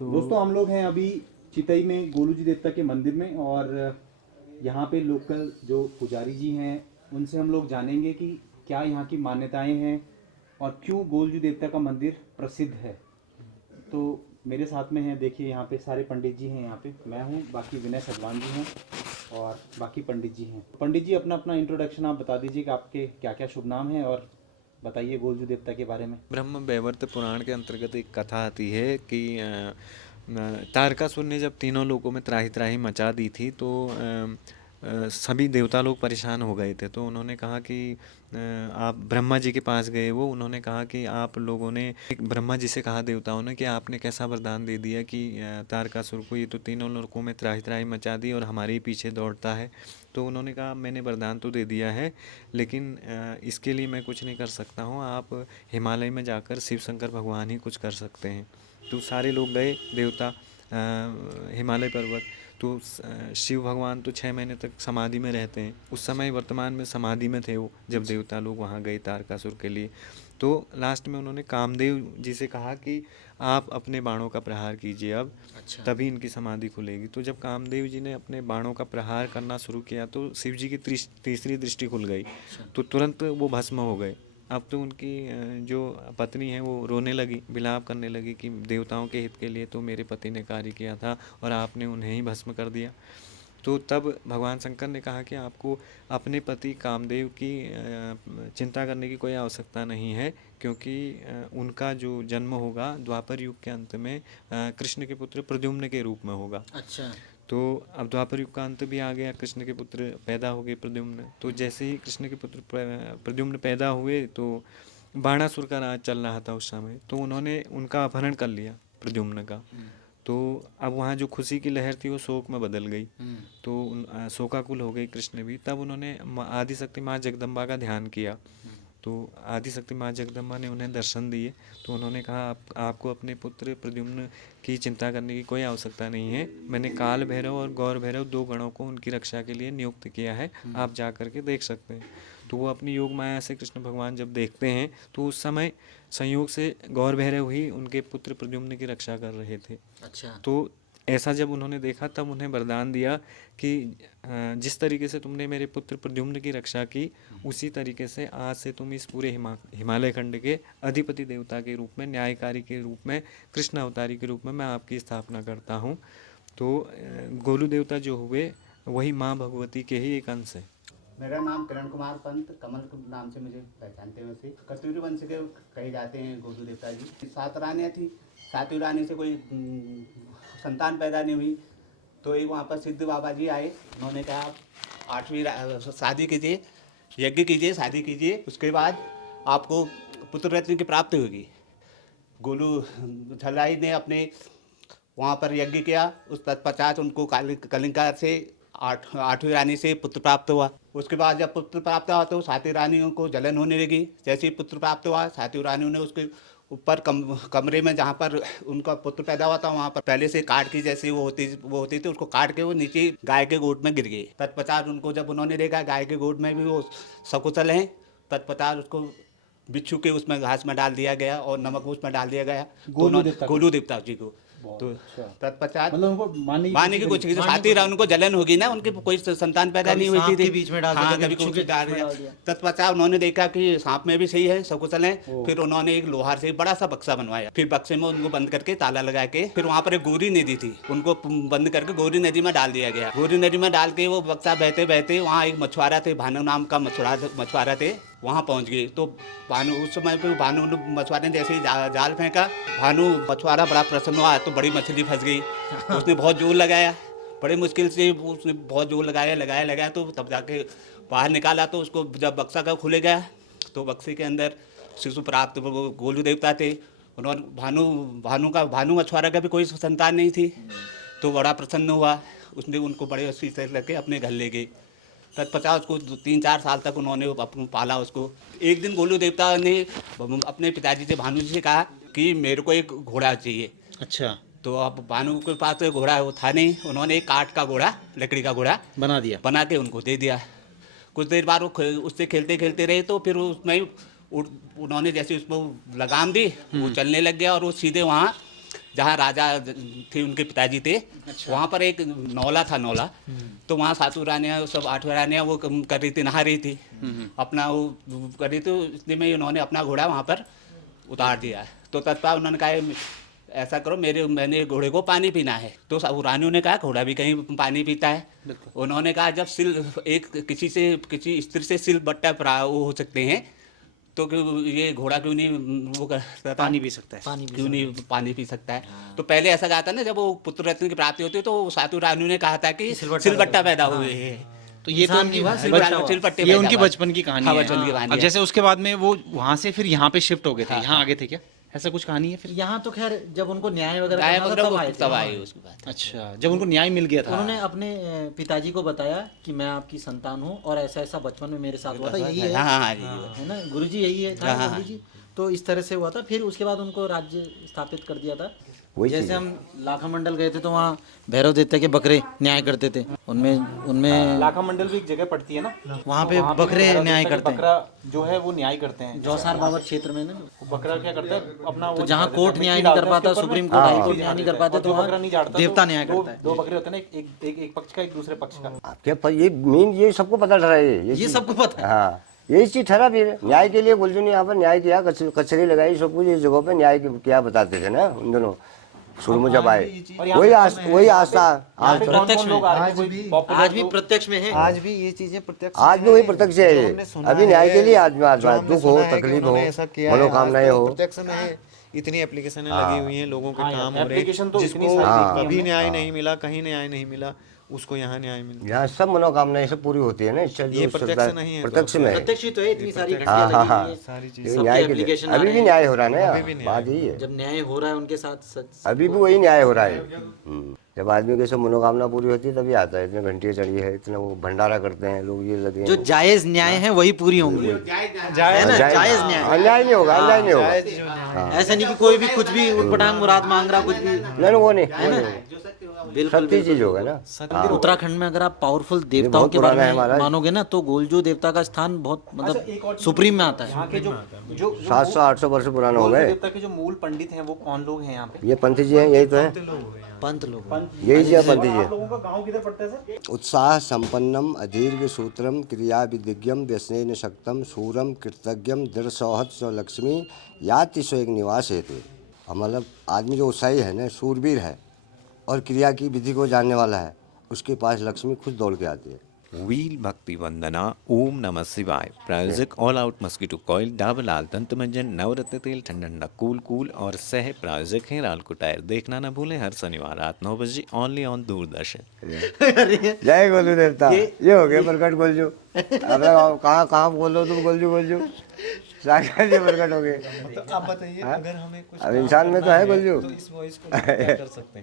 तो दोस्तों हम लोग हैं अभी चितई में गोलू जी देवता के मंदिर में, और यहाँ पे लोकल जो पुजारी जी हैं उनसे हम लोग जानेंगे कि क्या यहाँ की मान्यताएं हैं और क्यों गोलू जी देवता का मंदिर प्रसिद्ध है। तो मेरे साथ में हैं, देखिए यहाँ पे सारे पंडित जी हैं, यहाँ पे मैं हूँ, बाकी विनय सगवान जी हैं और बाकी पंडित जी हैं। पंडित जी अपना अपना इंट्रोडक्शन आप बता दीजिए कि आपके क्या क्या शुभ नाम हैं और बताइए गोलू जी देवता के बारे में। ब्रह्म वैवर्त पुराण के अंतर्गत एक कथा आती है कि तारकासुर ने जब तीनों लोकों में त्राही त्राही मचा दी थी तो सभी देवता लोग परेशान हो गए थे। तो उन्होंने कहा कि आप ब्रह्मा जी के पास गए। वो उन्होंने कहा कि आप लोगों ने ब्रह्मा जी से कहा देवताओं ने कि आपने कैसा वरदान दे दिया कि तारकासुर को ये तो तीनों लोकों में त्राही त्राही मचा दी और हमारे ही पीछे दौड़ता है। तो उन्होंने कहा मैंने वरदान तो दे दिया है, लेकिन इसके लिए मैं कुछ नहीं कर सकता हूँ। आप हिमालय में जाकर शिव शंकर भगवान ही कुछ कर सकते हैं। तो सारे लोग गए देवता हिमालय पर्वत। तो शिव भगवान तो 6 महीने तक समाधि में रहते हैं। उस समय वर्तमान में समाधि में थे वो, जब देवता लोग वहाँ गए तारकासुर के लिए। तो लास्ट में उन्होंने कामदेव जी से कहा कि आप अपने बाणों का प्रहार कीजिए अब, अच्छा। तभी इनकी समाधि खुलेगी। तो जब कामदेव जी ने अपने बाणों का प्रहार करना शुरू किया तो शिव जी की तीसरी दृष्टि खुल गई। तो तुरंत वो भस्म हो गए। अब तो उनकी जो पत्नी है वो रोने लगी, विलाप करने लगी कि देवताओं के हित के लिए तो मेरे पति ने कार्य किया था और आपने उन्हें ही भस्म कर दिया। तो तब भगवान शंकर ने कहा कि आपको अपने पति कामदेव की चिंता करने की कोई आवश्यकता नहीं है, क्योंकि उनका जो जन्म होगा द्वापर युग के अंत में कृष्ण के पुत्र प्रद्युम्न के रूप में होगा। अच्छा। तो अब द्वापर युग का अंत भी आ गया, कृष्ण के पुत्र पैदा हो गए प्रद्युम्न। तो जैसे ही कृष्ण के पुत्र प्रद्युम्न पैदा हुए तो बाणासुर का राज चल रहा था उस समय। तो उन्होंने उनका अपहरण कर लिया प्रद्युम्न का। तो अब वहाँ जो खुशी की लहर थी वो शोक में बदल गई। तो शोकाकुल हो गई कृष्ण भी। तब उन्होंने आदिशक्ति माँ जगदम्बा का ध्यान किया। तो आदिशक्ति माँ जगदम्बा ने उन्हें दर्शन दिए। तो उन्होंने कहा आपको अपने पुत्र प्रद्युम्न की चिंता करने की कोई आवश्यकता नहीं है। मैंने काल भैरव और गौर भैरव 2 गणों को उनकी रक्षा के लिए नियुक्त किया है, आप जा कर के देख सकते हैं। तो वो अपनी योग माया से कृष्ण भगवान जब देखते हैं तो उस समय संयोग से गौर भैरव ही उनके पुत्र प्रद्युम्न की रक्षा कर रहे थे। अच्छा। तो ऐसा जब उन्होंने देखा तब उन्हें वरदान दिया कि जिस तरीके से तुमने मेरे पुत्र प्रद्युम्न की रक्षा की, उसी तरीके से आज से तुम इस पूरे हिमालय खंड के अधिपति देवता के रूप में, न्यायकारी के रूप में, कृष्ण अवतारी के रूप में मैं आपकी स्थापना करता हूँ। तो गोलू देवता जो हुए वही माँ भगवती के ही एक अंश है। मेरा नाम किरण कुमार पंत, कमल के नाम से मुझे पहचानते हैं। वैसे कस्तूरी वंश के कहे जाते हैं गोलू देवता जी। 7 रानियाँ थी, 7वीं रानी से कोई संतान पैदा नहीं हुई। तो एक वहाँ पर सिद्ध बाबा जी आए, उन्होंने कहा आप 8वीं शादी कीजिए, यज्ञ कीजिए, शादी कीजिए, उसके बाद आपको पुत्र रत्न की प्राप्ति होगी। गोलू झलाई ने अपने वहाँ पर यज्ञ किया। उस तत्पश्चात उनको कलिंगा से 8वीं रानी से पुत्र प्राप्त हुआ। उसके बाद जब पुत्र प्राप्त हुआ तो 7वीं रानियों को जलन होने लगी। जैसे ही पुत्र प्राप्त हुआ, 7वीं रानियों ने उसके ऊपर कमरे में जहाँ पर उनका पुत्र पैदा हुआ था वहाँ पर पहले से काट की जैसी वो होती थी, उसको काट के वो नीचे गाय के गोद में गिर गई। तत्पश्चात उनको जब उन्होंने देखा गाय के गोद में भी वो सकुशल हैं, तत्पश्चात उसको बिच्छू के उसमें घास में डाल दिया गया और नमक उसमें डाल दिया गया। गोलू देवता जी को। तो तत्पश्चात मतलब उनको मारने की कोशिश की। 7वीं रानी उनको जलन होगी ना, उनकी कोई संतान पैदा नहीं हुई थी। बीच में डाल हाँ, दिया, कभी बिच्छू कुछ के डाल बीच में दिया। डाल दिया। तत्पश्चात उन्होंने देखा कि सांप में भी सही है, सकुशल है। फिर उन्होंने एक लोहार से बड़ा सा बक्सा बनवाया, फिर बक्से में उनको बंद करके ताला लगा के, फिर वहाँ पर एक गौरी नदी थी, उनको बंद करके गौरी नदी में डाल दिया गया। गौरी नदी में डाल के वो बक्सा बहते बहते वहाँ एक मछुआरा थे, भानु नाम का मछुआरा थे, वहाँ पहुँच गए। तो भानु उस समय पे भानु मछुआरे ने जैसे ही जाल फेंका, भानु मछुआरा बड़ा प्रसन्न हुआ तो बड़ी मछली फंस गई। उसने बहुत जोर लगाया, बड़े मुश्किल से उसने बहुत जोर लगाया तो तब जाके बाहर निकाला। तो उसको जब बक्सा का खुले गया तो बक्से के अंदर शिशु प्राप्त, वो गोलू देवता थे। उन्होंने भानु मछुआरा का भी कोई संतान नहीं थी। तो बड़ा प्रसन्न हुआ, उसने उनको बड़े अच्छी से लेके अपने घर ले गए। तत्पश्चात उसको 3-4 साल तक उन्होंने पाला उसको। एक दिन गोलू देवता ने अपने पिताजी से, भानु जी से कहा कि मेरे को एक घोड़ा चाहिए। अच्छा। तो अब भानु के पास तो घोड़ा वो था नहीं, उन्होंने एक काठ का घोड़ा, लकड़ी का घोड़ा बना के उनको दे दिया। कुछ देर बाद वो उससे खेलते खेलते रहे तो फिर उसमें उन्होंने जैसे उसको लगाम दी, वो चलने लग गया और वो सीधे वहाँ जहाँ राजा थे, उनके पिताजी थे, वहाँ पर एक नौला था, नौला। तो वहाँ सातों रानियाँ सब 8 रानियाँ वो कर रही थी, नहा रही थी, अपना वो कर रही थी। इसलिए में उन्होंने अपना घोड़ा वहाँ पर उतार दिया। तो तत्काल उन्होंने कहा ऐसा करो, मैंने घोड़े को पानी पीना है। तो वो रानियों ने कहा घोड़ा भी कहीं पानी पीता है। उन्होंने कहा जब किसी स्त्री से सिल बट्टा वो हो सकते हैं, तो ये घोड़ा क्यों नहीं वो करता, पानी पी सकता है। क्यों नहीं पानी पी सकता है। तो पहले ऐसा कहा था ना, जब वो पुत्र रत्न की प्राप्ति होती है तो सातों रानियों ने कहा था कि सिलबट्टा पैदा हुए हैं। तो ये तो उनकी सिलबट्टे ये पैदा उनकी हुआ। बचपन की कहानी हाँ, है। बचपन की कहानी अब है। जैसे उसके बाद में वो वहां से फिर यहाँ पे शिफ्ट हो गए थे, हाँ, यहाँ आगे थे क्या, ऐसा कुछ कहानी है फिर? यहाँ तो खैर जब उनको न्याय वगैरह गाय करना था, वगैरह तब आए थे। तब आए उसके बाद। अच्छा, जब उनको न्याय मिल गया था। उन्होंने अपने पिताजी को बताया कि मैं आपकी संतान हूँ और ऐसा ऐसा बचपन में मेरे साथ हुआ था, यही है, हाँ हाँ हाँ, यही है ना गुरुजी, यही है था हाँ, पंडित जी। तो इस तरह से हुआ था। फिर उसके बाद उनको राज्य स्थापित कर दिया था। वही जैसे चीज़ है। हम लाखा मंडल गए थे तो वहाँ भैरव देवता के बकरे न्याय करते थे, उनमें लाखा मंडल भी एक जगह पड़ती है ना, वहाँ पे बकरे न्याय करते हैं। बकरा जो है वो न्याय करते हैं। जौसार बाबर क्षेत्र में ना, वो बकरा क्या करता है अपना, तो वो जहाँ मिट्टी कोर्ट न्याय नहीं डालता कर है पाता, उसके ऊपर में। सुप्रीम कोर्ट, हाई कोर्ट हाँ, न्याय नहीं कर पाते, तो और जो बकरा वहाँ नहीं झाड़ता देवता तो न्याय करता है। दो बकरे होते हैं ना, एक पक्ष का, एक दूसरे पक्ष का। आपके पर ये मेन, ये सबको पता ठहरा ये ये चीज़। सबको पता है। हाँ, यही चीज ठहरा। फिर न्याय के लिए गुलजू ने यहाँ पर न्याय किया, कचहरी लगाई, सब कुछ इस जगह पे न्याय किया बताते थे ना उन दोनों शुरू में जब आए। वही आस्था आज प्रत्यक्ष में, आज आज भी प्रत्यक्ष में है। आज भी ये चीजें प्रत्यक्ष आज भी वही प्रत्यक्ष है ये। अभी न्याय के लिए आज दुख हो, तकलीफ हो, मनोकामनाएं हो, प्रत्यक्ष में है। इतनी एप्लीकेशनें लगी हुई हैं, लोगों के काम हो रहे application तो हैं, इतनी जिसको सारी कभी न्याय नहीं मिला, कहीं न्याय नहीं मिला, उसको यहाँ न्याय मिल गया। यहाँ सब मनोकामनाएं सब पूरी होती है ना। इससे ये जो प्रत्यक्ष श्रद्धा- नहीं है, प्रत्यक्ष में है। प्रत्यक्ष ही तो है, इतनी सारी हाँ घटनाएं हाँ लगी हाँ, हुई हैं। सारी चीज ये सबके न्याय के लिए application आ अभी रहे भी हैं। न्याय हो रहा है ना, अभी भी न्याय बात यही है। जब न्याय हो रहा है उनके साथ अभी भी वही न्याय हो रहा है। जब आदमी की सब मनोकामना पूरी होती है तभी आता है। इतने घंटियाँ चढ़ी है, इतना वो भंडारा करते हैं लोग, ये लगे जो जायज न्याय है वही पूरी होंगी, है ना, जायज न्याय। अन्याय नहीं होगा, अन्याय नहीं होगा। ऐसा नहीं कि कोई भी कुछ भी उटपटांग मुराद मांग रहा, कुछ भी। नहीं वो नहीं, बिल्कुल सत्य चीज होगा ना। उत्तराखंड में अगर आप पावरफुल ये देवताओं बहुत के बारे पुराना है में महाराज। मानोगे ना, तो गोलजू देवता का स्थान बहुत मतलब सुप्रीम में आता है। यहाँ के जो 700-800 वर्ष पुराना हो गए। देवता के जो मूल पंडित हैं वो कौन लोग हैं यहाँ पे? ये पंथ जी हैं, यही तो है, पंत लोग यही जी है पंथ जी है। लोगों का गांव किधर पड़ता है सर? उत्साह संपन्नम अदीर्घ सूत्रम क्रिया विदिज्ञम व्यसनेन शक्तम सूरम कृतज्ञम दृढ़ सौहत स लक्ष्मी याति सो एक निवास हेतु। मतलब आदमी जो उत्साही है ना, सूरवीर है और क्रिया की विधि को जानने वाला है, उसके पास लक्ष्मी खुद दौड़ के आती है। व्हील भक्ति वंदना, ओम नमः शिवाय, प्रायोजक all out mosquito coil, Dabur Lal Dant Manjan, नवरत्न तेल, ठंडा कूल कूल और सह प्रायोजक हैं रालको टायर। देखना ना भूलें हर शनिवार रात 9 बजे ओनली ऑन दूरदर्शन। जय गोलू देवता। ये हो गया प्रकट गोलजू। अब कहाँ बोलो तुम गोलजू गोलजू, साक्षात ये प्रकट हो गए। तो आप बताइए, अगर हमें कुछ अब इंसान में तो है गोलजू। तो इस वॉइस को क्या कर सकते हैं?